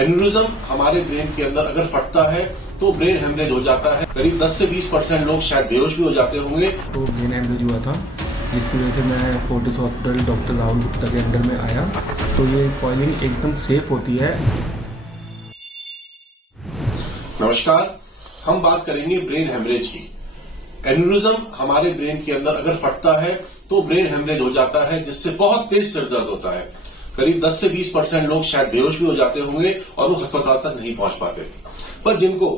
Aneurysm हमारे brain के अंदर अगर फटता है तो ब्रेन हेमरेज हो जाता है। करीब 10 से 20% लोग शायद बेहोश भी हो जाते होंगे। तो ब्रेन हेमरेज हुआ था, जिसकी वजह से मैं Fortis hospital doctor Rahul Gupta के अंडर में आया। तो ये कॉइलिंग एकदम सेफ होती है। नमस्कार, हम बात करेंगे ब्रेन हेमरेज की। एन्यूरिज्म हमारे ब्रेन के अंदर अगर फटता है तो ब्रेन हेमरेज हो जाता है, जिससे बहुत तेज सिर दर्द होता है। करीब 10 से 20% लोग शायद बेहोश भी हो जाते होंगे और वो अस्पताल तक नहीं पहुंच पाते। पर जिनको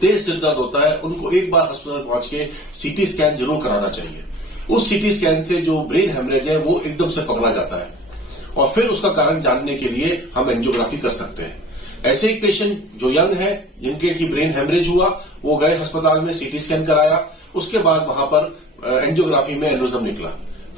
तेज सिर दर्द होता है उनको एक बार अस्पताल पहुंच के सीटी स्कैन जरूर कराना चाहिए। उस सीटी स्कैन से जो ब्रेन हेमरेज है वो एकदम से पकड़ा जाता है और फिर उसका कारण जानने के लिए हम एंजियोग्राफी कर सकते हैं। ऐसे एक पेशेंट जो यंग है, जिनके की ब्रेन हेमरेज हुआ, वो गए अस्पताल में, सीटी स्कैन कराया, उसके बाद वहां पर एंजियोग्राफी में एन्यूरिज्म निकला।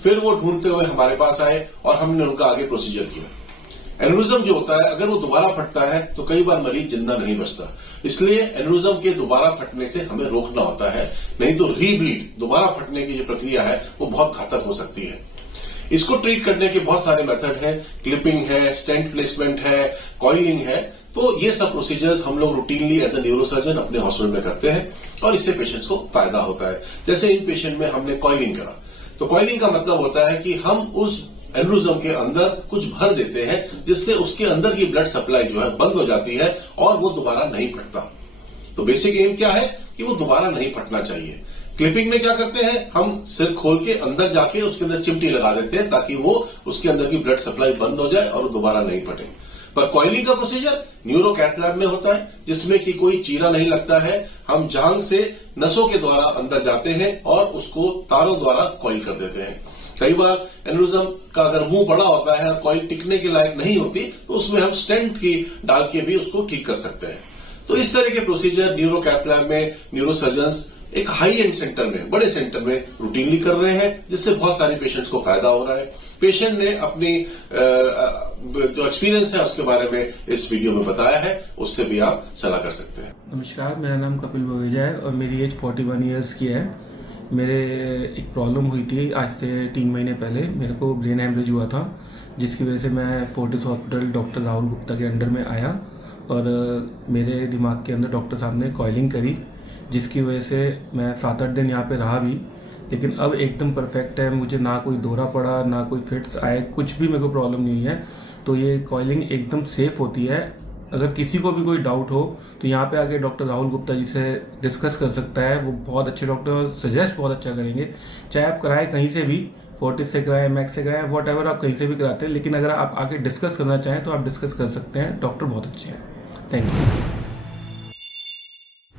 फिर वो ढूंढते हुए हमारे पास आए और हमने उनका आगे प्रोसीजर किया। एन्यूरिज्म जो होता है, अगर वो दोबारा फटता है तो कई बार मरीज जिंदा नहीं बचता। इसलिए एन्यूरिज्म के दोबारा फटने से हमें रोकना होता है, नहीं तो रीब्लीड, दोबारा फटने की जो प्रक्रिया है वो बहुत घातक हो सकती है। इसको ट्रीट करने के बहुत सारे मेथड हैं, क्लिपिंग है, स्टेंट प्लेसमेंट है, कॉइलिंग है। तो ये सब प्रोसीजर्स हम लोग रूटीनली एज ए न्यूरोसर्जन अपने हॉस्पिटल में करते हैं और इससे पेशेंट्स को फायदा होता है। जैसे इन पेशेंट में हमने कॉइलिंग करा, तो कॉइलिंग का मतलब होता है कि हम उस एन्यूरिज्म के अंदर कुछ भर देते हैं, जिससे उसके अंदर की ब्लड सप्लाई जो है बंद हो जाती है और वो दोबारा नहीं फटता। तो बेसिक एम क्या है कि वो दोबारा नहीं फटना चाहिए। क्लिपिंग में क्या करते हैं, हम सिर खोल के अंदर जाके उसके अंदर चिमटी लगा देते हैं ताकि वो उसके अंदर की ब्लड सप्लाई बंद हो जाए और वो दोबारा नहीं फटे। पर कॉइलिंग का प्रोसीजर न्यूरो कैथ लैब में होता है, जिसमें कि कोई चीरा नहीं लगता है। हम जांग से नसों के द्वारा अंदर जाते हैं और उसको तारों द्वारा कॉइल कर देते हैं। कई बार एन्यूरिज्म का अगर मुंह बड़ा होता है, कॉइल टिकने के लायक नहीं होती, तो उसमें हम स्टेंट की डाल के भी उसको ठीक कर सकते हैं। तो इस तरह के प्रोसीजर न्यूरो कैथ लैब में न्यूरोसर्जन्स एक हाई एंड सेंटर में, बड़े सेंटर में रूटीनली कर रहे हैं, जिससे बहुत सारे पेशेंट्स को फायदा हो रहा है। पेशेंट ने अपनी जो एक्सपीरियंस है उसके बारे में इस वीडियो में बताया है, उससे भी आप सलाह कर सकते हैं। नमस्कार, मेरा नाम कपिल बवेजा है और मेरी एज 41 ईयर्स की है। मेरे एक प्रॉब्लम हुई थी आज से 3 महीने पहले। मेरे को ब्रेन हेमरेज हुआ था, जिसकी वजह से मैं Fortis hospital doctor Rahul Gupta के अंडर में आया और मेरे दिमाग के अंदर डॉक्टर साहब ने कॉइलिंग करी, जिसकी वजह से मैं 7-8 दिन यहाँ पे रहा भी। लेकिन अब एकदम परफेक्ट है, मुझे ना कोई दौरा पड़ा, ना कोई फिट्स आए, कुछ भी मेरे को प्रॉब्लम नहीं है। तो ये कॉइलिंग एकदम सेफ होती है। अगर किसी को भी कोई डाउट हो तो यहाँ पे आके डॉक्टर राहुल गुप्ता जी से डिस्कस कर सकता है। वो बहुत अच्छे डॉक्टर, सजेस्ट बहुत अच्छा करेंगे। चाहे आप कराएं कहीं से भी, फोर्टिस से कराएं, मैक्स से कराएं, वॉट एवर आप कहीं से भी कराते हैं, लेकिन अगर आप आके डिस्कस करना चाहें तो आप डिस्कस कर सकते हैं। डॉक्टर बहुत अच्छे हैं। Thank you.